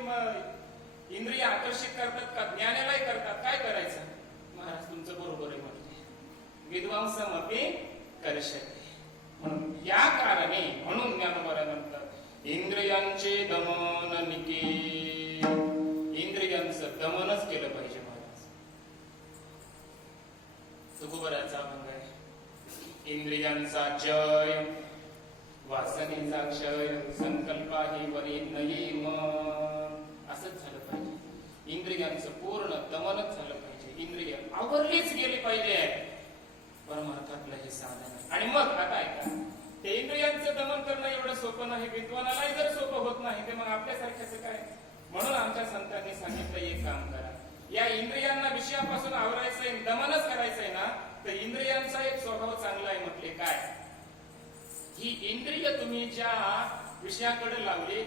इंद्रिय आकर्षित करतात का? ज्ञानालाही करतात. काय करायचं? महाराज तुमचं बरोबर आहे म्हणजे विद्वांस मते करशते म्हणून या कारणे म्हणून ज्ञानोबरानंतर इंद्रियांचे दमन निके इंद्रियांचं दमनच केलं पाहिजे महाराज. तुकोबराचा अभंग आहे. इंद्रियांचा जय वासनेचा क्षय संकल्पाही वरी नाही आवरलीच गेली पाहिजे. परमार्थातलं हे साधन आहे. आणि मग आता ऐका. ते इंद्रियांचं दमन करणं एवढं सोपं नाही विद्वानालाही जर सोपं होत नाही ते मग आपल्यासारख्याच काय? म्हणून आमच्या संतांनी सांगितलं एक काम करा. या इंद्रियांना विषयापासून आवरायचंय दमनच करायचंय ना तर इंद्रियांचा एक स्वभाव चांगला आहे म्हटले काय? ही इंद्रिय तुम्ही ज्या विषयाकडे लावली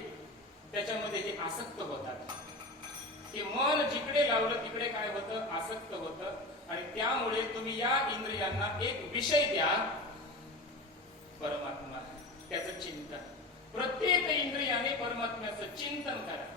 त्याच्यामध्ये हे आसक्त होतात. ते मन जिकडे लावलं तिकडे काय होतं? आसक्त होतं. त्यामुळे तुम्ही या इंद्रियांना एक विषय द्या. परमात्मा त्याचं चिंतन. प्रत्येक इंद्रियाने परमात्म्याचं चिंतन करा.